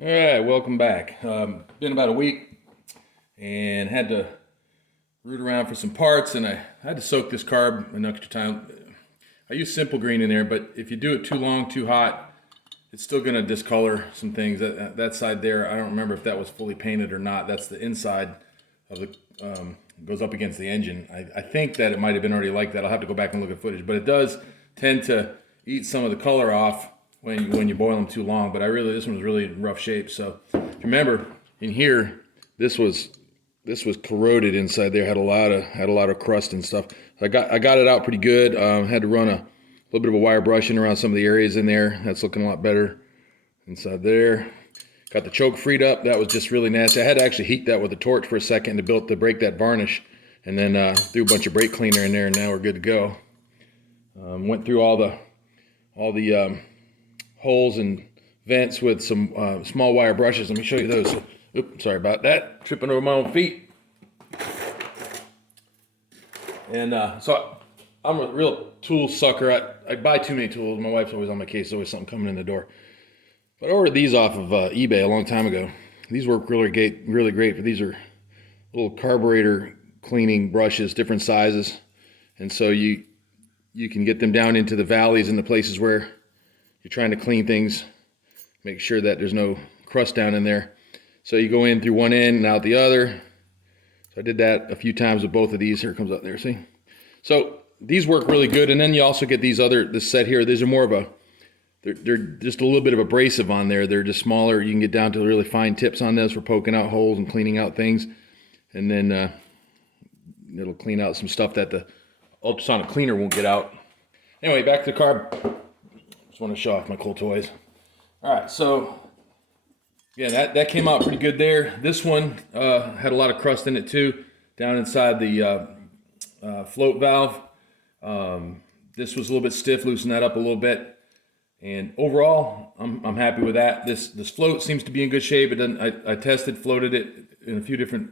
All right, welcome back. Been about a week and had to root around for some parts, and I had to soak this carb an extra time. I use simple green in there, but if you do it too long, too hot, it's still going to discolor some things. That side there, I don't remember if that was fully painted or not. That's the inside of the goes up against the engine. I think that it might have been already like that. I'll have to go back and look at footage, but it does tend to eat some of the color off when you boil them too long. But this one was really in rough shape. So if you remember in here, this was corroded inside there. Had a lot of crust and stuff. I got it out pretty good. Had to run a little bit of a wire brushing around some of the areas in there. That's looking a lot better inside there. Got the choke freed up. That was just really nasty. I had to actually heat that with a torch for a second to break that varnish, and then threw a bunch of brake cleaner in there, and now we're good to go. Went through all the holes and vents with some small wire brushes. Let me show you those. Oops, sorry about that. Tripping over my own feet. And so I'm a real tool sucker. I buy too many tools. My wife's always on my case. There's always something coming in the door. But I ordered these off of eBay a long time ago. These work really great. But these are little carburetor cleaning brushes, different sizes. And so you can get them down into the valleys and the places where you're trying to clean things. Make sure that there's no crust down in there. So you go in through one end and out the other. So I did that a few times with both of these. Here it comes up there, see? So these work really good. And then you also get this set here. These are more of they're just a little bit of abrasive on there. They're just smaller. You can get down to really fine tips on this for poking out holes and cleaning out things. And then it'll clean out some stuff that the ultrasonic cleaner won't get out. Anyway, back to the carb. Just want to show off my cool toys. All right, so yeah, that came out pretty good there. This one had a lot of crust in it too, down inside the float valve. This was a little bit stiff. Loosen that up a little bit. And overall, I'm happy with that. This float seems to be in good shape. It doesn't. I floated it in a few different,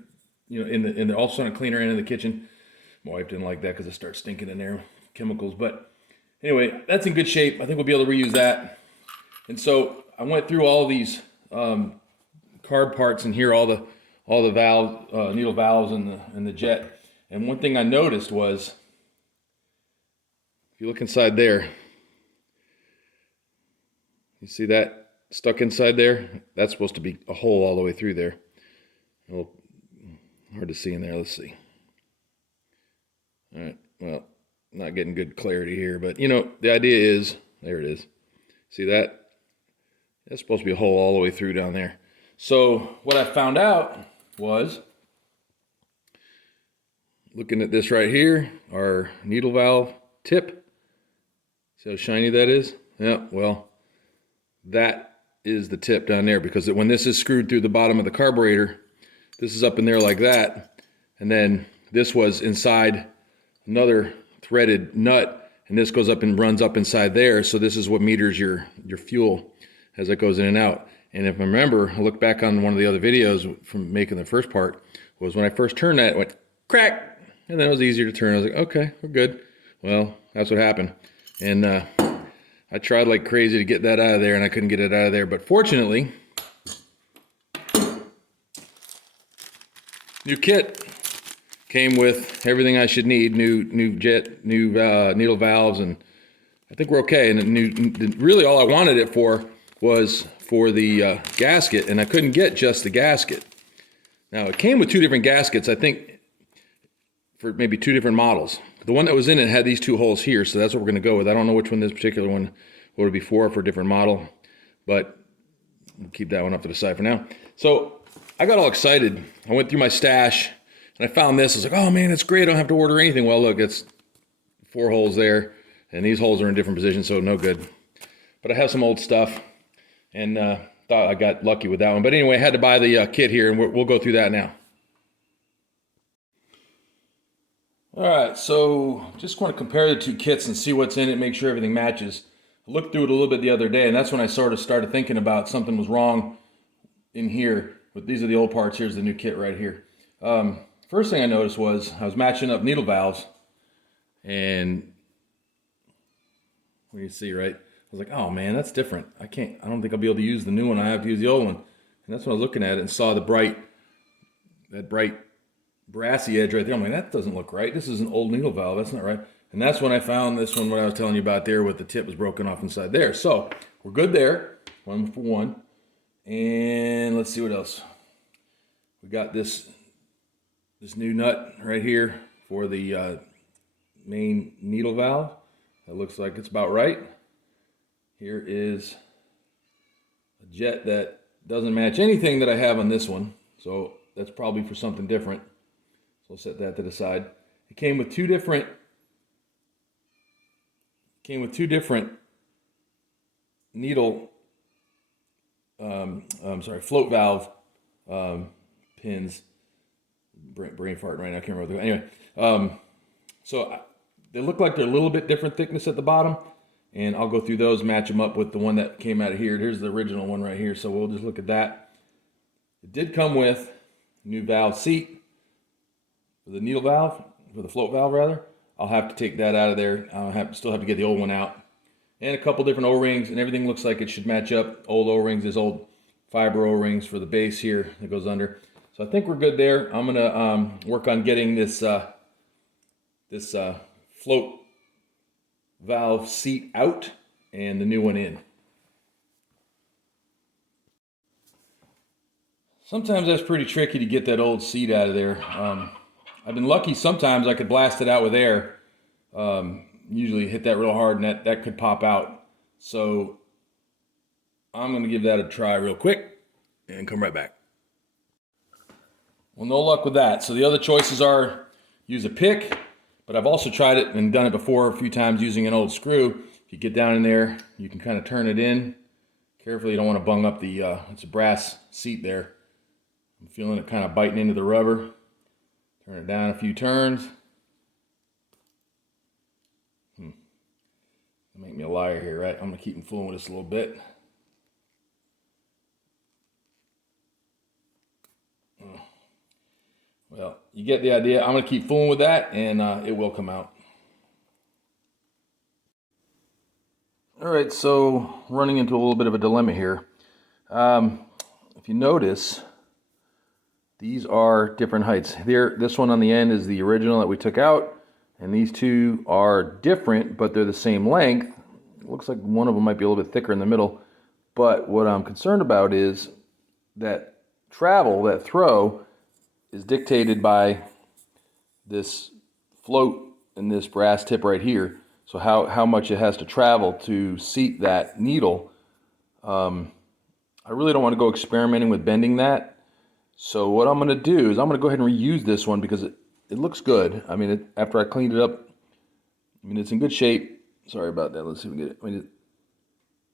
in the ultrasonic cleaner and in the kitchen. My wife didn't like that because it starts stinking in there, chemicals. But anyway, that's in good shape. I think we'll be able to reuse that. And so I went through all these carb parts in here, all the valve, needle valves and the jet. And one thing I noticed was, if you look inside there. You see that stuck inside there? That's supposed to be a hole all the way through there. A little hard to see in there. Let's see. All right. Well, not getting good clarity here, but the idea is, there it is. See that? That's supposed to be a hole all the way through down there. So what I found out was, looking at this right here, our needle valve tip. See how shiny that is? Yeah, well, that is the tip down there, because when this is screwed through the bottom of the carburetor, this is up in there like that, and then this was inside another threaded nut, and this goes up and runs up inside there. So this is what meters your fuel as it goes in and out. And if I remember, I look back on one of the other videos from making the first part, was when I first turned that, it went crack, and then it was easier to turn. I was like, okay, we're good. Well, that's what happened. And I tried like crazy to get that out of there, and I couldn't get it out of there. But fortunately, new kit came with everything I should need. New jet, new needle valves, and I think we're okay. And really all I wanted it for was for the gasket, and I couldn't get just the gasket. Now, it came with two different gaskets, I think, for maybe two different models. The one that was in it had these two holes here, so that's what we're going to go with. I don't know which one this particular one would be for a different model, but we'll keep that one up to the side for now. So I got all excited. I went through my stash, and I found this. I was like, oh man, it's great. I don't have to order anything. Well, look, it's 4 holes there, and these holes are in different positions, so no good. But I have some old stuff, and thought I got lucky with that one. But anyway, I had to buy the kit here, and we'll go through that now. All right, so just want to compare the two kits and see what's in it, make sure everything matches. I looked through it a little bit the other day, and that's when I sort of started thinking about something was wrong in here. But these are the old parts. Here's the new kit right here. First thing I noticed was I was matching up needle valves, and what do you see, right? I was like, oh man, that's different. I don't think I'll be able to use the new one. I have to use the old one. And that's when I was looking at it and saw that bright brassy edge right there. I'm like, that doesn't look right. This is an old needle valve. That's not right. And that's when I found this one, what I was telling you about there, with the tip was broken off inside there. So we're good there. 1 for 1. And let's see what else. We got this new nut right here for the main needle valve. That looks like it's about right. Here is a jet that doesn't match anything that I have on this one. So that's probably for something different. So I'll set that to the side. It came with two different needle, float valve pins. Brain farting right now, I can't remember. Anyway, they look like they're a little bit different thickness at the bottom, and I'll go through those, match them up with the one that came out of here. Here's the original one right here, so we'll just look at that. It did come with a new valve seat for the needle valve, for the float valve rather. I'll have to take that out of there. Still have to get the old one out. And a couple different O-rings, and everything looks like it should match up. Old O-rings, there's old fiber O-rings for the base here that goes under. So I think we're good there. I'm gonna work on getting this float valve seat out and the new one in. Sometimes that's pretty tricky to get that old seat out of there. I've been lucky sometimes I could blast it out with air. Usually hit that real hard and that could pop out. So I'm going to give that a try real quick and come right back. Well, no luck with that. So the other choices are use a pick, but I've also tried it and done it before a few times using an old screw. If you get down in there, you can kind of turn it in. Carefully, you don't want to bung up the, it's a brass seat there. I'm feeling it kind of biting into the rubber. Turn it down a few turns. Make me a liar here, right? I'm going to keep fooling with this a little bit. Well, you get the idea. I'm going to keep fooling with that, and it will come out. All right, so running into a little bit of a dilemma here. If you notice, these are different heights. This one on the end is the original that we took out, and these two are different, but they're the same length. It looks like one of them might be a little bit thicker in the middle, but what I'm concerned about is that travel, that throw, is dictated by this float and this brass tip right here. So how much it has to travel to seat that needle. I really don't want to go experimenting with bending that. So what I'm going to do is I'm going to go ahead and reuse this one because it looks good. I mean, after I cleaned it up, I mean, it's in good shape. Sorry about that. Let's see if we can get it. I mean,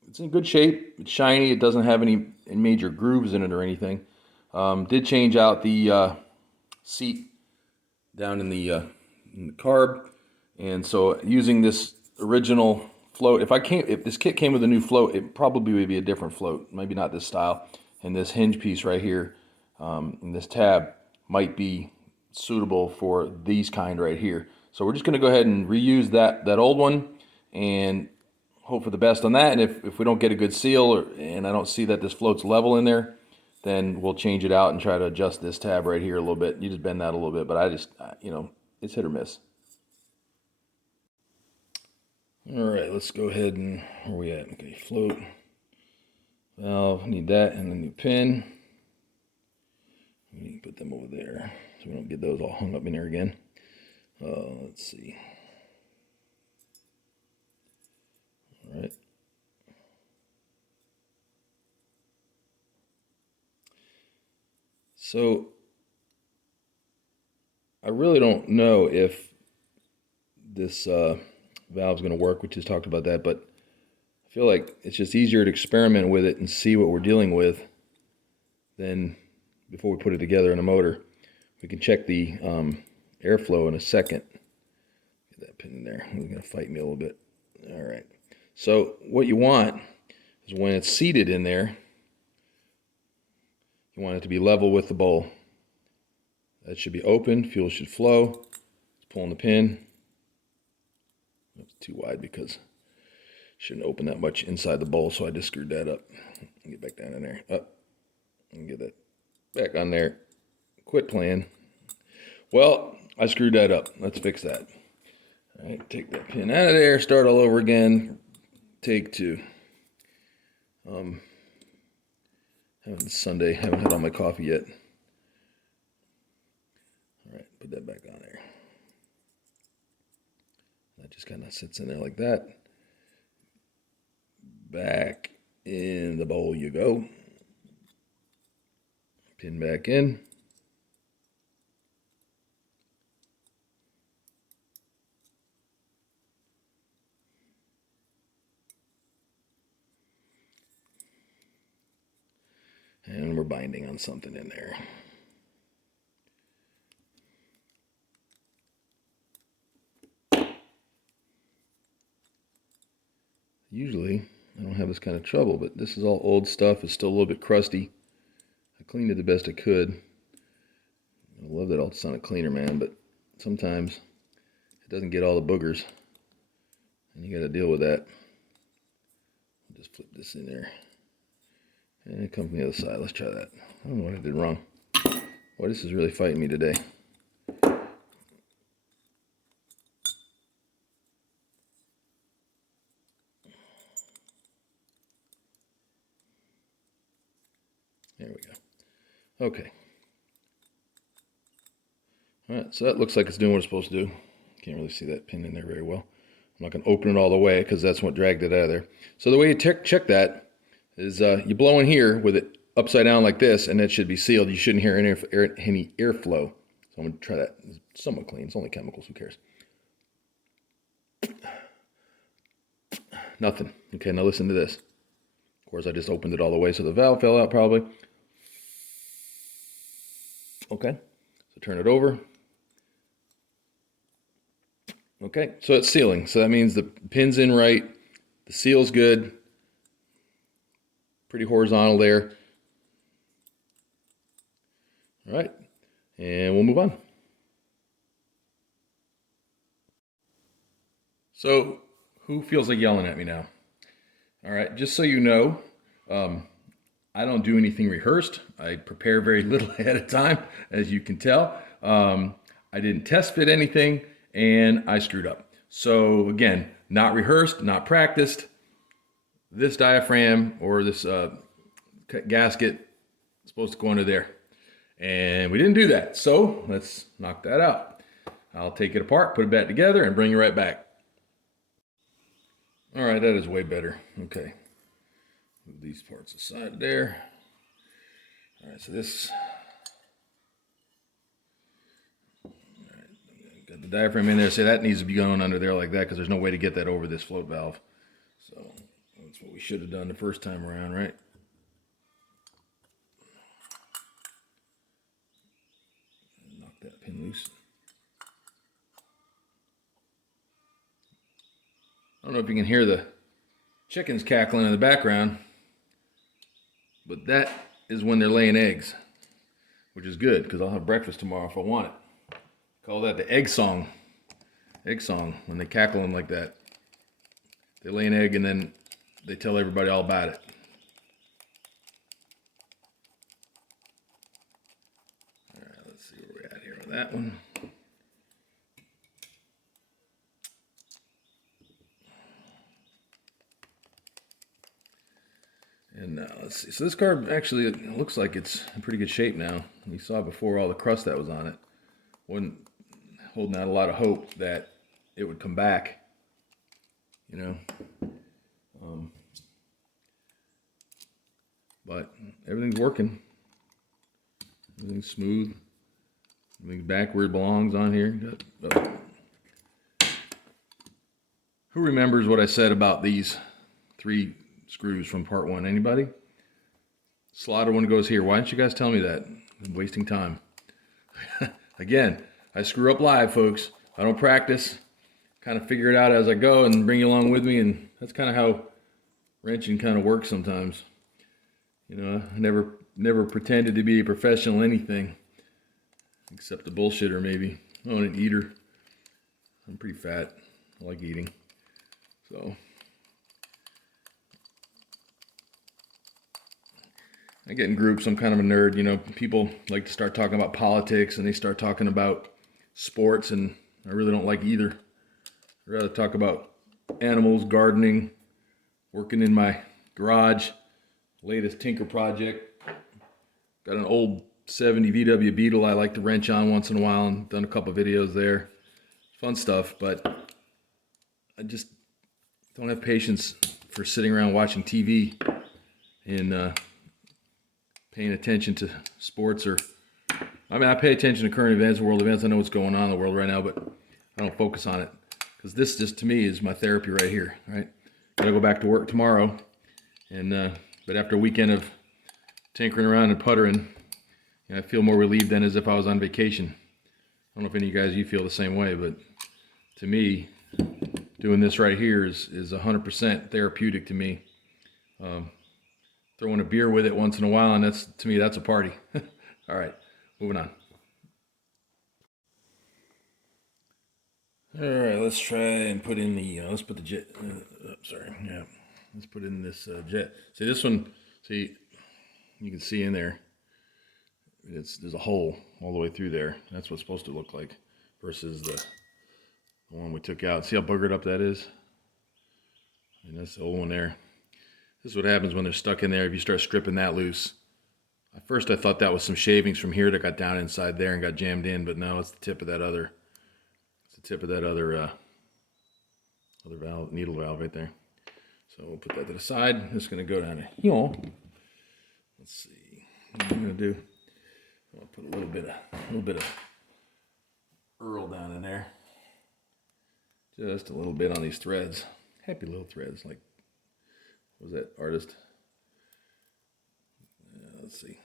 it's in good shape. It's shiny. It doesn't have any major grooves in it or anything. Did change out the seat down in the carb, and so using this original float. If this kit came with a new float, it probably would be a different float. Maybe not this style. And this hinge piece right here, and this tab might be suitable for these kind right here. So we're just going to go ahead and reuse that old one and hope for the best on that. And if we don't get a good seal and I don't see that this float's level in there, then we'll change it out and try to adjust this tab right here a little bit. You just bend that a little bit, but I just, it's hit or miss. All right, let's go ahead and, where are we at? Okay, float, valve, need that, and a new pin. We need to put them over there so we don't get those all hung up in there again. Let's see. All right. So I really don't know if this valve's going to work. We just talked about that, but I feel like it's just easier to experiment with it and see what we're dealing with than before we put it together in a motor. We can check the airflow in a second. Get that pin in there. It's going to fight me a little bit. All right. So what you want is when it's seated in there, you want it to be level with the bowl. That should be open. Fuel should flow. It's pulling the pin. It's too wide because it shouldn't open that much inside the bowl, so I just screwed that up. Get back down in there. Up. back on there. Quit playing. Well, I screwed that up. Let's fix that. All right, take that pin out of there, start all over again. Take two. It's Sunday, haven't had all my coffee yet. All right, put that back on there. That just kind of sits in there like that. Back in the bowl you go. Pin back in. And we're binding on something in there. Usually, I don't have this kind of trouble, but this is all old stuff. It's still a little bit crusty. I cleaned it the best I could. I love that ultrasonic cleaner, man, but sometimes it doesn't get all the boogers. And you got to deal with that. I'll just flip this in there. And it comes from the other side. Let's try that. I don't know what I did wrong. Boy, this is really fighting me today. There we go. Okay. All right, so that looks like it's doing what it's supposed to do. Can't really see that pin in there very well. I'm not going to open it all the way because that's what dragged it out of there. So the way you check that is you blow in here with it upside down like this, and that should be sealed. You shouldn't hear any airflow. So I'm going to try that. It's somewhat clean. It's only chemicals. Who cares? Nothing. Okay, now listen to this. Of course, I just opened it all the way, so the valve fell out probably. Okay, so turn it over. Okay, so it's sealing. So that means the pin's in right. The seal's good. Pretty horizontal there. All right, and we'll move on. So, who feels like yelling at me now? All right, just so you know, I don't do anything rehearsed. I prepare very little ahead of time, as you can tell. I didn't test fit anything, and I screwed up. So again, not rehearsed, not practiced. This diaphragm or this gasket is supposed to go under there. And we didn't do that. So let's knock that out. I'll take it apart, put it back together, and bring it right back. All right, that is way better. Okay. Move these parts aside there. All right, so this. All right, got the diaphragm in there. So that needs to be going under there like that because there's no way to get that over this float valve. So that's what we should have done the first time around, right? Knock that pin loose. I don't know if you can hear the chickens cackling in the background, but that is when they're laying eggs, which is good because I'll have breakfast tomorrow if I want it. Call that the egg song. Egg song, when they cackle them like that. They lay an egg and then they tell everybody all about it. All right, let's see where we're at here on that one. And let's see. So this carb actually looks like it's in pretty good shape now. We saw before all the crust that was on it. Wasn't holding out a lot of hope that it would come back, you know. But everything's working. Everything's smooth. Everything's back where it belongs on here. Who remembers what I said about these 3 screws from part 1? Anybody? Slaughter one goes here. Why didn't you guys tell me that? I'm wasting time. Again, I screw up live, folks. I don't practice. Kind of figure it out as I go and bring you along with me, and that's kind of how wrenching kind of works sometimes. You know, I never pretended to be a professional anything, except a bullshitter maybe. Oh, and an eater. I'm pretty fat. I like eating. So, I get in groups. I'm kind of a nerd. You know, people like to start talking about politics and they start talking about sports, and I really don't like either. I'd rather talk about animals, gardening, working in my garage, latest Tinker project. Got an old 70 VW Beetle I like to wrench on once in a while, and done a couple videos there. Fun stuff, but I just don't have patience for sitting around watching TV and paying attention to sports. Or I mean, I pay attention to current events, world events. I know what's going on in the world right now, but I don't focus on it because this just to me is my therapy right here. Right, gotta go back to work tomorrow, and but after a weekend of tinkering around and puttering, you know, I feel more relieved than as if I was on vacation. I don't know if any of you guys you feel the same way, but to me, doing this right here is 100% therapeutic to me. Throwing a beer with it once in a while, and that's to me that's a party. All right, moving on. All right, let's try and put in the let's put the jet. Sorry, yeah, let's put in this jet. See this one. See, you can see in there. There's a hole all the way through there. That's what it's supposed to look like, versus the one we took out. See how buggered up that is? And that's the old one there. This is what happens when they're stuck in there if you start stripping that loose. At first I thought that was some shavings from here that got down inside there and got jammed in, but no, it's the tip of that other other valve, needle valve right there. So we'll put that to the side. It's gonna go down here. Let's see what I'm gonna do. I'll put a little bit of Earl down in there. Just a little bit on these threads. Happy little threads, like, what was that artist? Let's see.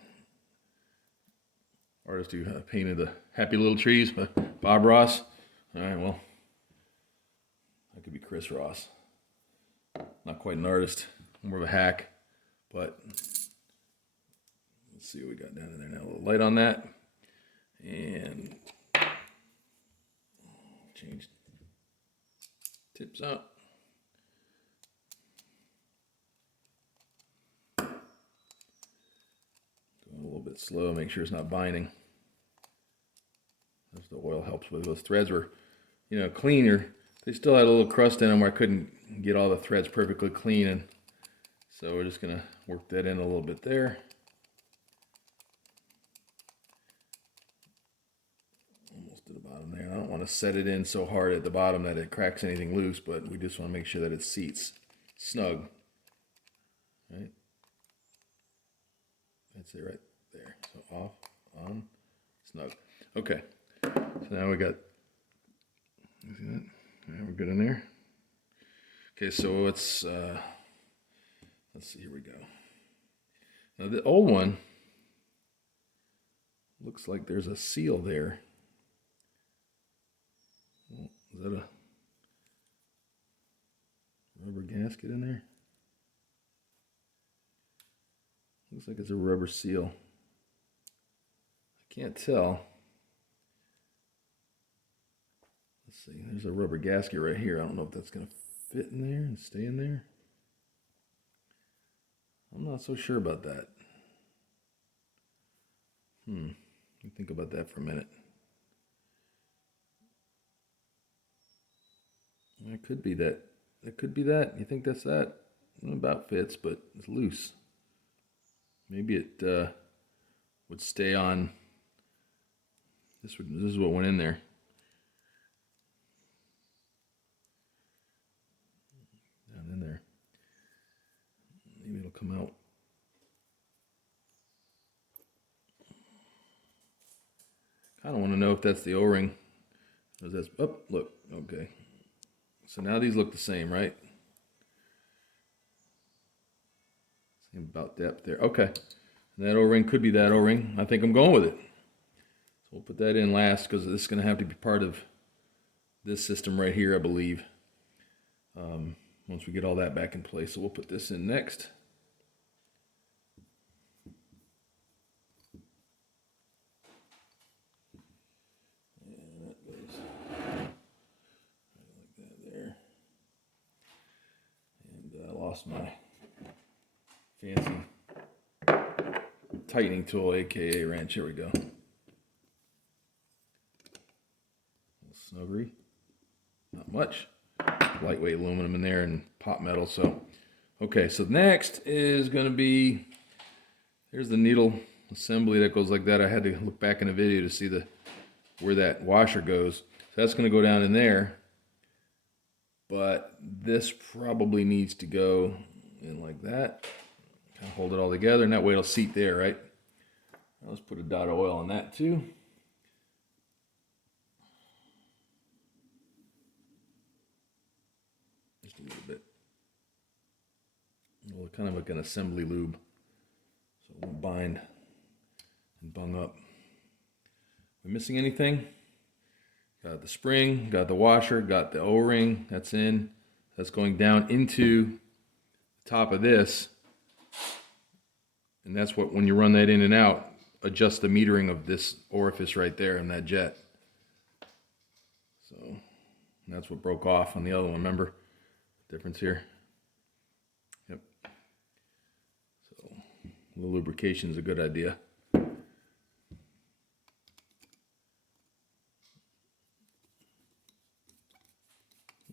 Artist who painted the Happy Little Trees, Bob Ross. All right, well, that could be Chris Ross. Not quite an artist, more of a hack, but let's see what we got down in there now. A little light on that, and change tips out. Going a little bit slow, make sure it's not binding. As the oil helps with. Those threads were, you know, cleaner. They still had a little crust in them where I couldn't get all the threads perfectly clean, and so we're just gonna work that in a little bit there. Almost to the bottom there. I don't want to set it in so hard at the bottom that it cracks anything loose, but we just want to make sure that it seats snug. Right? That's it right there. So off, on, snug. Okay. So now we got, see that? All right, we're good in there. Okay, so let's see, here we go. Now the old one looks like there's a seal there. Well, is that a rubber gasket in there? Looks like it's a rubber seal. I can't tell. Let's see, there's a rubber gasket right here. I don't know if that's going to fit in there and stay in there. I'm not so sure about that. Let me think about that for a minute. It could be that. It could be that. You think that's that? It about fits, but it's loose. Maybe it would stay on. This is what went in there. Down in there. Maybe it'll come out. Kind of want to know if that's the O-ring. That's, oh, look, okay. So now these look the same, right? Same about depth there. Okay. And that O-ring could be that O-ring. I think I'm going with it. So we'll put that in last because this is going to have to be part of this system right here, I believe. Once we get all that back in place. So we'll put this in next. And that goes right like that there. And I lost my fancy tightening tool, aka wrench. Here we go. Snuggery. Not much. Lightweight aluminum in there and pot metal. So, okay, so next is going to be, here's the needle assembly that goes like that. I had to look back in the video to see where that washer goes. So that's going to go down in there. But this probably needs to go in like that. Kind of hold it all together, and that way it'll seat there, right? Now let's put a dot of oil on that too. Just a little bit. Well, kind of like an assembly lube, so it won't bind and bung up. Am I missing anything? Got the spring, got the washer, got the O-ring. That's in. That's going down into the top of this. And that's what, when you run that in and out, adjust the metering of this orifice right there in that jet. So that's what broke off on the other one, remember? Difference here. Yep. So a little lubrication is a good idea.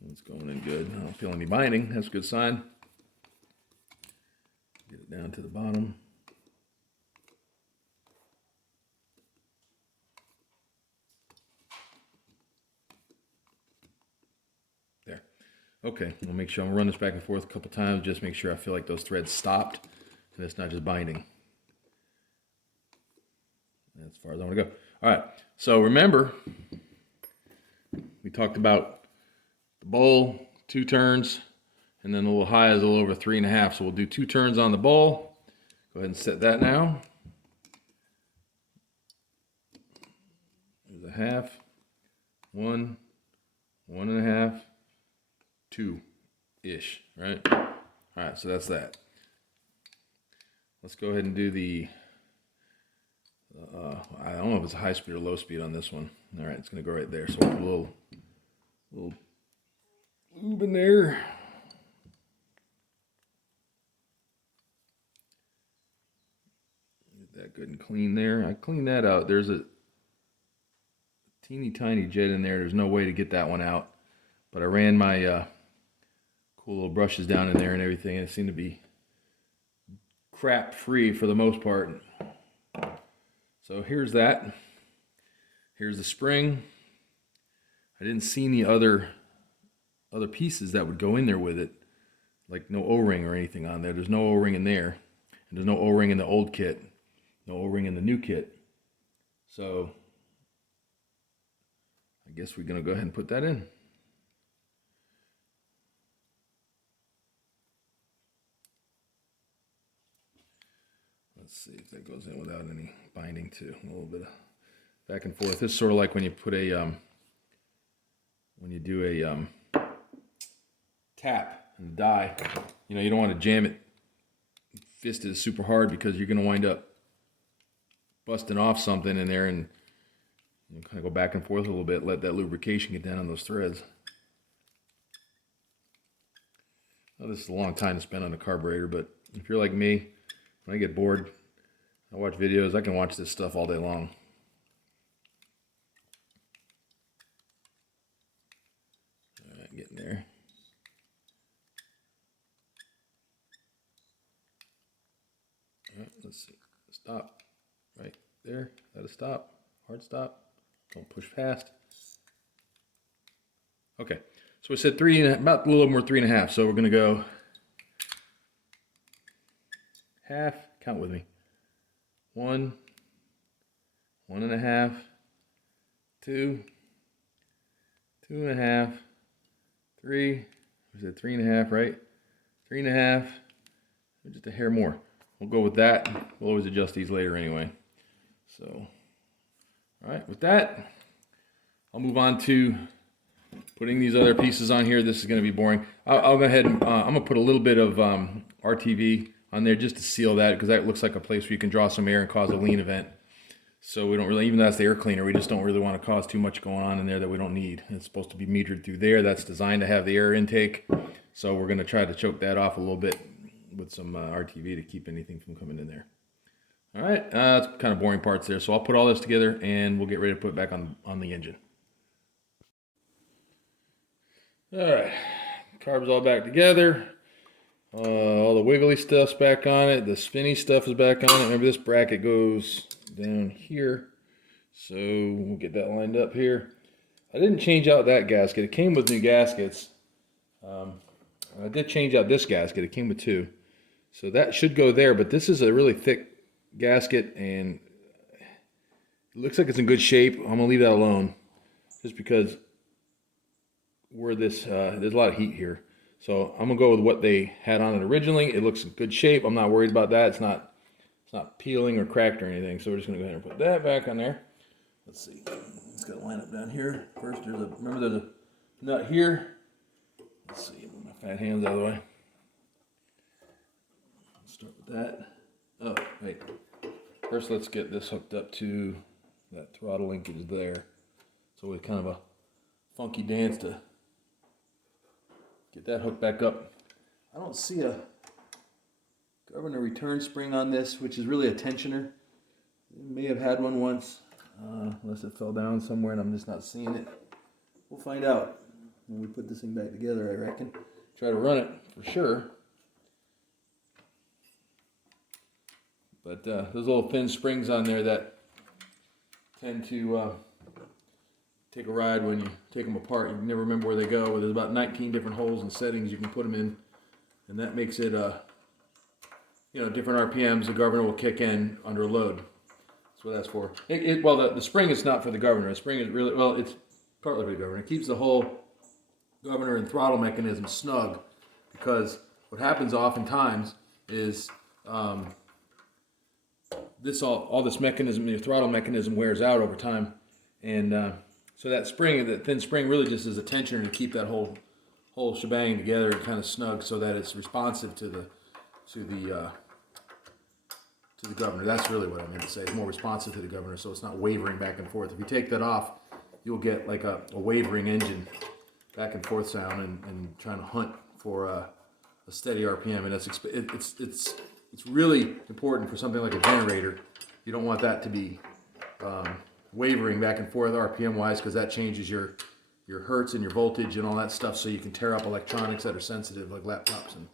It's going in good. I don't feel any binding. That's a good sign. Get it down to the bottom. There. Okay, I'll make sure I'm running this back and forth a couple times. Just make sure I feel like those threads stopped and it's not just binding. As far as I want to go. All right, so remember, we talked about the bowl, 2 turns, and then the little high is a little over 3.5. So we'll do 2 turns on the bowl. Go ahead and set that now. There's a half, 1, 1.5, 2-ish, right? All right, so that's that. Let's go ahead and do the, I don't know if it's a high speed or low speed on this one. All right, it's gonna go right there. So we'll put a little lube in there. Get that good and clean there. I cleaned that out. There's a teeny tiny jet in there. There's no way to get that one out. But I ran my cool little brushes down in there and everything, and it seemed to be crap free for the most part. So here's that. Here's the spring. I didn't see any other pieces that would go in there with it, like no O-ring or anything on there. There's no O-ring in there, and there's no O-ring in the old kit, no O-ring in the new kit. So I guess we're gonna go ahead and put that in. Let's see if that goes in without any binding too. A little bit of back and forth. This is sort of like when you put a when you do a tap and die. You know, you don't want to jam it, fist it super hard, because you're going to wind up busting off something in there, and you kind of go back and forth a little bit, let that lubrication get down on those threads. Well, this is a long time to spend on a carburetor, but if you're like me, when I get bored, I watch videos. I can watch this stuff all day long. All right, getting there. All right, let's see. Stop. Right there. Let it stop. Hard stop. Don't push fast. Okay. So we said about a little more 3.5. So we're going to go half. Count with me. 1, 1.5, 2, 2.5, 3. We said 3.5, right? 3.5. Just a hair more. We'll go with that. We'll always adjust these later anyway. So, all right, with that, I'll move on to putting these other pieces on here. This is going to be boring. I'll go ahead and I'm going to put a little bit of RTV on there just to seal that, because that looks like a place where you can draw some air and cause a lean event. So we don't really, even though that's the air cleaner, we just don't really want to cause too much going on in there that we don't need. It's supposed to be metered through there. That's designed to have the air intake. So we're going to try to choke that off a little bit with some RTV to keep anything from coming in there. All All right, that's kind of boring parts there. So I'll put all this together and we'll get ready to put it back on the engine. All right, carbs all back together. All the wiggly stuff's back on it. The spinny stuff is back on it. Remember, this bracket goes down here. So we'll get that lined up here. I didn't change out that gasket. It came with new gaskets. I did change out this gasket. It came with two. So that should go there, but this is a really thick gasket and it looks like it's in good shape. I'm gonna leave that alone just because where this there's a lot of heat here. So I'm gonna go with what they had on it originally. It looks in good shape. I'm not worried about that. It's not peeling or cracked or anything. So we're just gonna go ahead and put that back on there. Let's see. It's got to line up down here. First, remember there's a nut here. Let's see. Move my fat hands out of the way. Start with that. Oh, wait. First, let's get this hooked up to that throttle linkage there. So it's kind of a funky dance to get that hooked back up. I don't see a governor return spring on this, which is really a tensioner. You may have had one once, unless it fell down somewhere and I'm just not seeing it. We'll find out when we put this thing back together, I reckon. Try to run it for sure. But those little thin springs on there that tend to take a ride when you take them apart. You can never remember where they go. There's about 19 different holes and settings you can put them in, and that makes it, different RPMs. The governor will kick in under load. That's what that's for. The spring is not for the governor. The spring is really, it's partly for the governor. It keeps the whole governor and throttle mechanism snug, because what happens oftentimes is all this mechanism, your throttle mechanism, wears out over time, and so that spring, that thin spring, really just is a tensioner to keep that whole shebang together and kind of snug, so that it's responsive to the governor. That's really what I meant to say. It's more responsive to the governor, so it's not wavering back and forth. If you take that off, you'll get like a wavering engine, back and forth sound, and trying to hunt for a steady RPM, and it's really important for something like a generator. You don't want that to be wavering back and forth RPM wise, because that changes your hertz and your voltage and all that stuff, so you can tear up electronics that are sensitive, like laptops and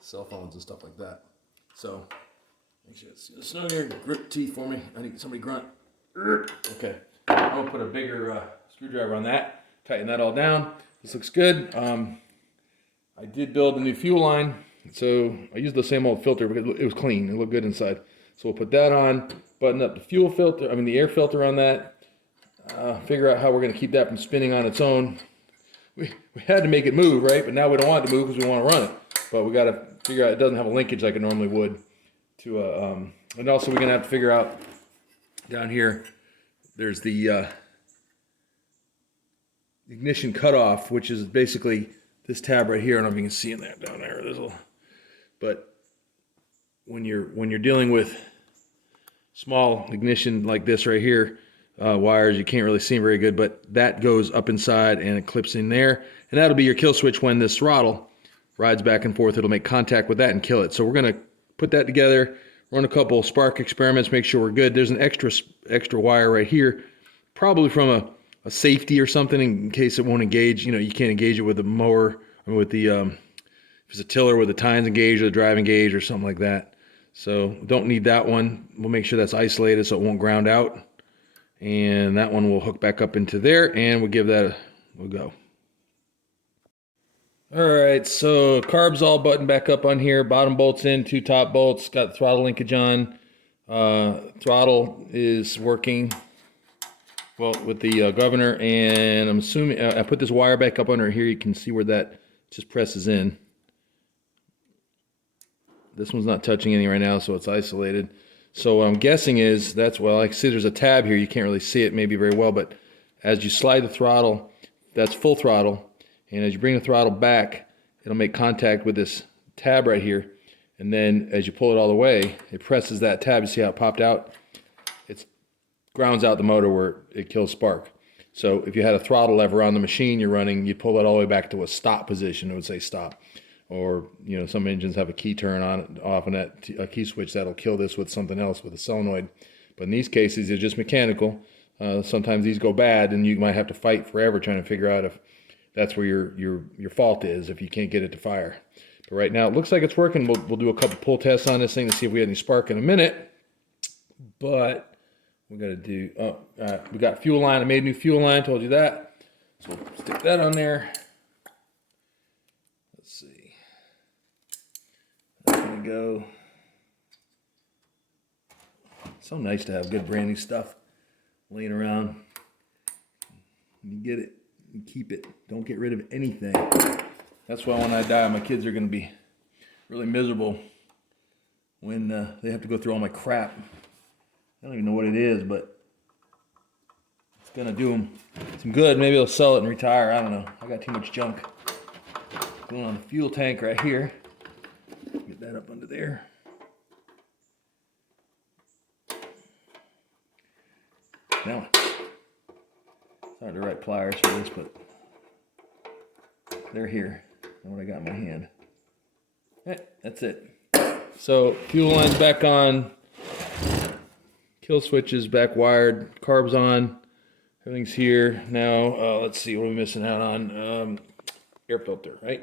cell phones and stuff like that. So make sure it's snug here. Grip teeth for me. I need somebody grunt. Okay, I'm gonna put a bigger screwdriver on that, tighten that all down. This looks good. I did build a new fuel line, so I used the same old filter because it was clean. It looked good inside. So we'll put that on, button up the air filter on that, figure out how we're going to keep that from spinning on its own. We had to make it move, right? But now we don't want it to move because we want to run it. But we got to figure out it doesn't have a linkage like it normally would. And also we're going to have to figure out down here, there's the ignition cutoff, which is basically this tab right here. I don't know if you can see in that down there. But when you're dealing with small ignition like this right here, wires, you can't really see them very good, but that goes up inside and it clips in there, and that'll be your kill switch. When this throttle rides back and forth, it'll make contact with that and kill it. So we're gonna put that together, run a couple spark experiments, make sure we're good. There's an extra wire right here, probably from a safety or something, in case it won't engage. You can't engage it with the mower, or with the if it's a tiller, with the tines engaged or the drive engaged or something like that. So don't need that one. We'll make sure that's isolated so it won't ground out. And that one will hook back up into there, and we'll give that a go. All right, so carbs all buttoned back up on here. Bottom bolts in, 2 top bolts. Got the throttle linkage on. Throttle is working well with the governor, and I'm assuming I put this wire back up under here. You can see where that just presses in. This one's not touching anything right now, so it's isolated. So what I'm guessing is I see there's a tab here. You can't really see it maybe very well, but as you slide the throttle, that's full throttle, and as you bring the throttle back, it'll make contact with this tab right here, and then as you pull it all the way, it presses that tab. You see how it popped out? It grounds out the motor where it kills spark. So if you had a throttle lever on the machine you're running, you'd pull it all the way back to a stop position. It would say stop. or some engines have a key turn on off and a key switch that'll kill this with something else with a solenoid. But in these cases, it's just mechanical. Sometimes these go bad, and you might have to fight forever trying to figure out if that's where your fault is, if you can't get it to fire. But right now, it looks like it's working. We'll do a couple pull tests on this thing to see if we have any spark in a minute. But we got to do. We got fuel line. I made a new fuel line. Told you that. So we'll stick that on there. Let's see. That's gonna go. So nice to have good brand new stuff laying around. You get it, you keep it. Don't get rid of anything. That's why when I die, my kids are going to be really miserable when they have to go through all my crap. I don't even know what it is, but it's going to do them some good. Maybe they'll sell it and retire. I don't know. I got too much junk going on the fuel tank right here. Get that up under there. Now, it's hard to write pliers for this, but they're here. That's what I got in my hand. That's it. So, fuel line's back on. Kill switch is back wired. Carb's on. Everything's here. Now, let's see. What are we missing out on? Air filter, right?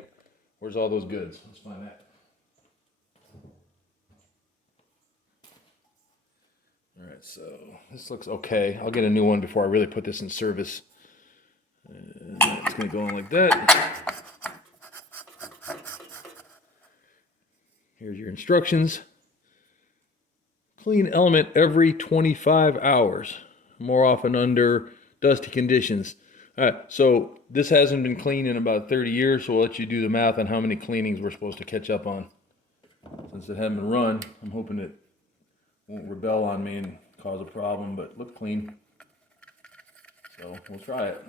Where's all those goods? Let's find that. All right, so this looks okay. I'll get a new one before I really put this in service. It's going to go on like that. Here's your instructions. Clean element every 25 hours, more often under dusty conditions. All right, so this hasn't been cleaned in about 30 years, so we'll let you do the math on how many cleanings we're supposed to catch up on. Since it hasn't been run, I'm hoping it won't rebel on me and cause a problem, but look clean. So we'll try it.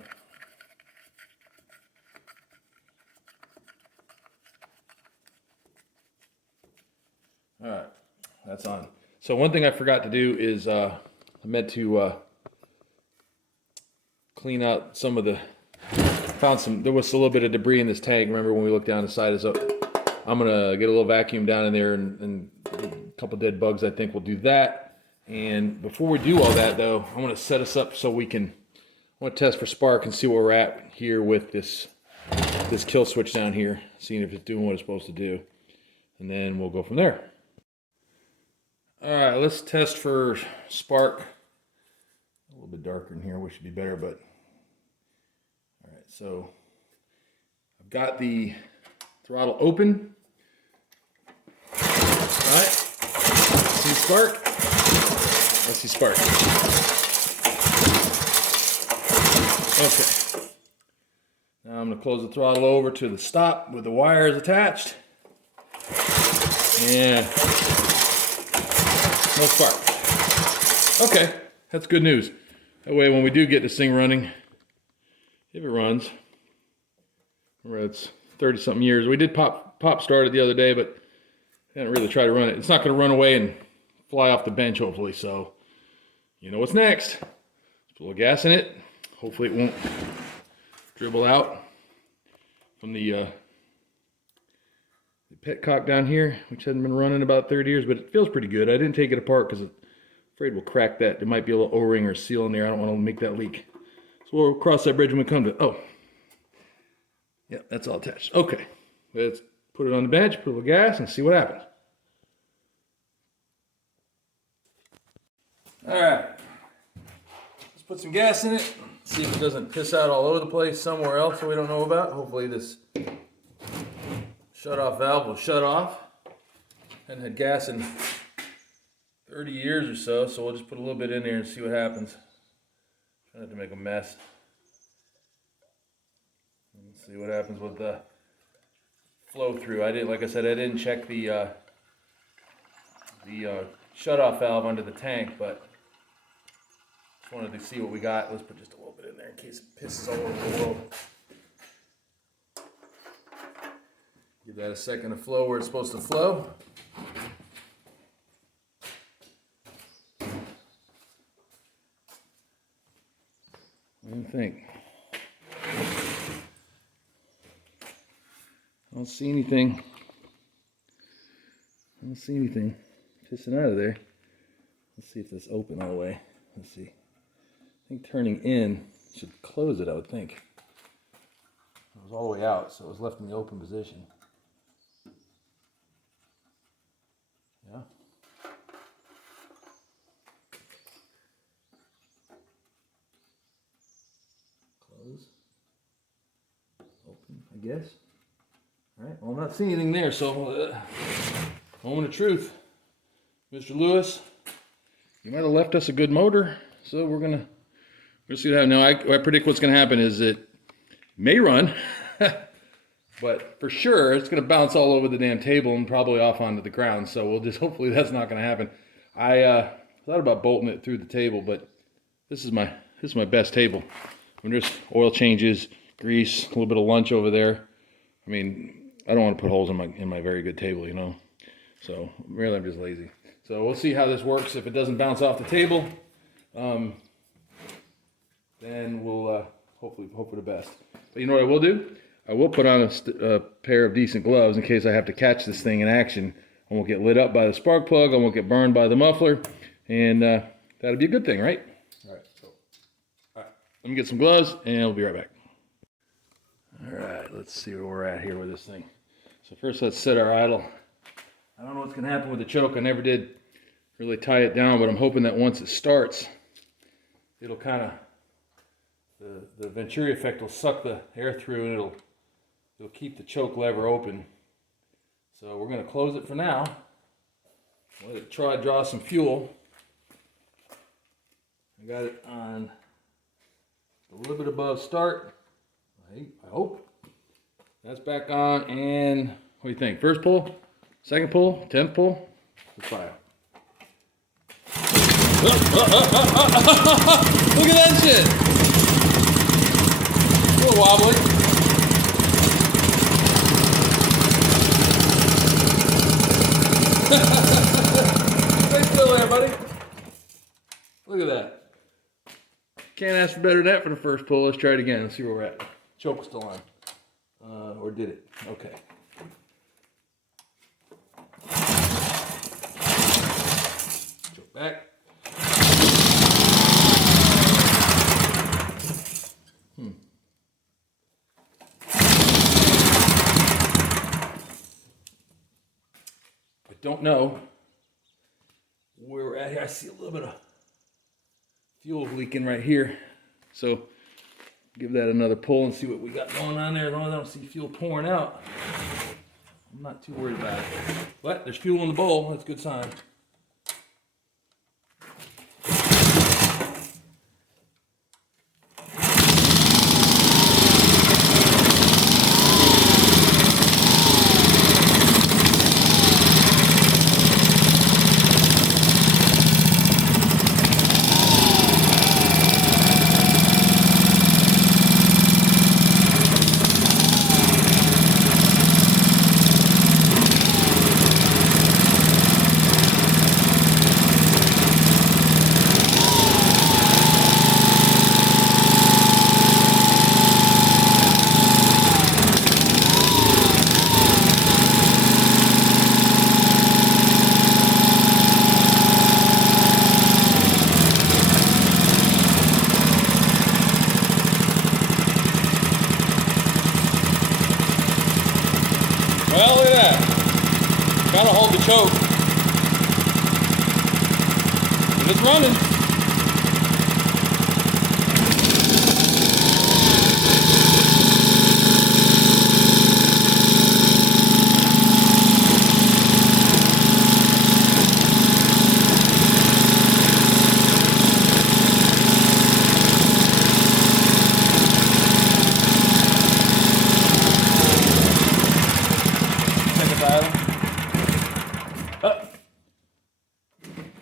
All right, that's on. So one thing I forgot to do is I meant to clean out some of the, there was a little bit of debris in this tank. Remember when we looked down the side? So I'm gonna get a little vacuum down in there and a couple dead bugs. I think we'll do that. And before we do all that though, I want to set us up so we can, I want to test for spark and see where we're at here with this kill switch down here, seeing if it's doing what it's supposed to do. And then we'll go from there. All right, let's test for spark. A little bit darker in here, which should be better, but all right, so I've got the throttle open. All right, see spark? Let's see spark. Okay. Now I'm going to close the throttle over to the stop with the wires attached. And no spark. Okay, that's good news. That way when we do get this thing running, if it runs, remember it's 30-something years. We did pop start it the other day, but I didn't really try to run it. It's not going to run away and fly off the bench, hopefully. So, you know what's next. Let's put a little gas in it. Hopefully it won't dribble out from the petcock down here, which hasn't been running about 30 years, but it feels pretty good. I didn't take it apart because I'm afraid we'll crack that. There might be a little O-ring or seal in there. I don't want to make that leak. So we'll cross that bridge when we come to it. Oh, yeah, that's all attached. Okay, let's put it on the bench, put a little gas, and see what happens. All right, let's put some gas in it. See if it doesn't piss out all over the place somewhere else that we don't know about. Hopefully this shut-off valve will shut off. Hadn't had gas in 30 years or so, so we'll just put a little bit in there and see what happens. Try not to make a mess. Let's see what happens with the flow through. Like I said, I didn't check the shut-off valve under the tank, but just wanted to see what we got. Let's put just a little bit in there in case it pisses all over the world. Give that a second to flow where it's supposed to flow. What do you think? I don't see anything. I don't see anything pissing out of there. Let's see if this open all the way. Let's see. I think turning in should close it, I would think. It was all the way out, so it was left in the open position. Yeah. Close. Open, I guess. All right, well, I'm not seeing anything there, so moment of truth. Mr. Lewis, you might have left us a good motor, so we're gonna see what happens. Now, I predict what's gonna happen is it may run, but for sure it's gonna bounce all over the damn table and probably off onto the ground. So we'll just hopefully that's not gonna happen. I thought about bolting it through the table, but this is my best table. When there's oil changes, grease, a little bit of lunch over there. I mean, I don't want to put holes in my very good table, you know. So really, I'm just lazy. So we'll see how this works. If it doesn't bounce off the table, then we'll hope for the best. But you know what I will do? I will put on a pair of decent gloves in case I have to catch this thing in action. I won't get lit up by the spark plug. I won't get burned by the muffler, and that'll be a good thing, right? All right. So, all right. Let me get some gloves, and I'll be right back. All right. Let's see where we're at here with this thing. So first, let's set our idle. I don't know what's going to happen with the choke. I never did really tie it down, but I'm hoping that once it starts, it'll kind of, the Venturi effect will suck the air through and it'll keep the choke lever open. So we're going to close it for now. Let it draw some fuel. I got it on a little bit above start. I hope. That's back on, and what do you think? First pull? Second pull, 10th pull, let's fire. Look at that shit. A little wobbly. Stay still there, buddy. Look at that. Can't ask for better than that for the first pull. Let's try it again. Let's see where we're at. Choke's still on. Or did it? Okay. Back. I don't know where we're at here. I see a little bit of fuel leaking right here. So give that another pull and see what we got going on there. As long as I don't see fuel pouring out, I'm not too worried about it. But there's fuel in the bowl. That's a good sign. Well, look at that. Gotta hold the choke. And it's running.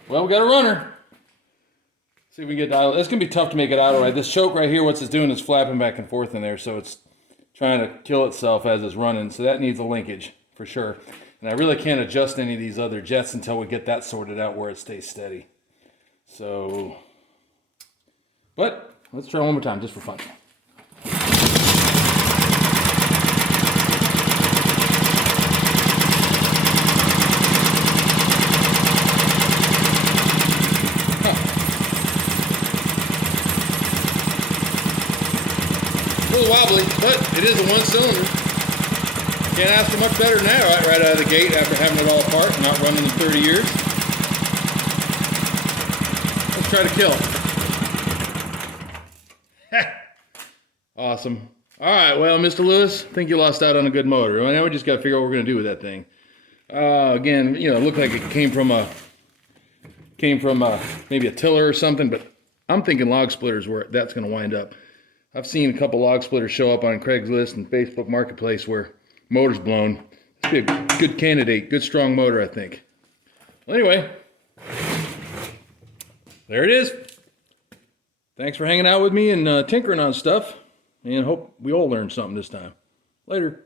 Well, we got a runner. See if we can get dialed. It's going to be tough to make it auto right. This choke right here, what's it's doing is flapping back and forth in there, so it's trying to kill itself as it's running. So that needs a linkage for sure. And I really can't adjust any of these other jets until we get that sorted out where it stays steady. So, but let's try one more time just for fun. A little wobbly, but it is a 1-cylinder. Can't ask for much better than that right out of the gate after having it all apart and not running in 30 years. Let's try to kill. Awesome. All right, well, Mr. Lewis, I think you lost out on a good motor. Now we just got to figure out what we're going to do with that thing. Again, you know, it looked like it came from maybe a tiller or something, but I'm thinking log splitters where that's going to wind up. I've seen a couple log splitters show up on Craigslist and Facebook Marketplace where motor's blown. This would be a good candidate, good strong motor, I think. Well, anyway, there it is. Thanks for hanging out with me and tinkering on stuff, and hope we all learned something this time. Later.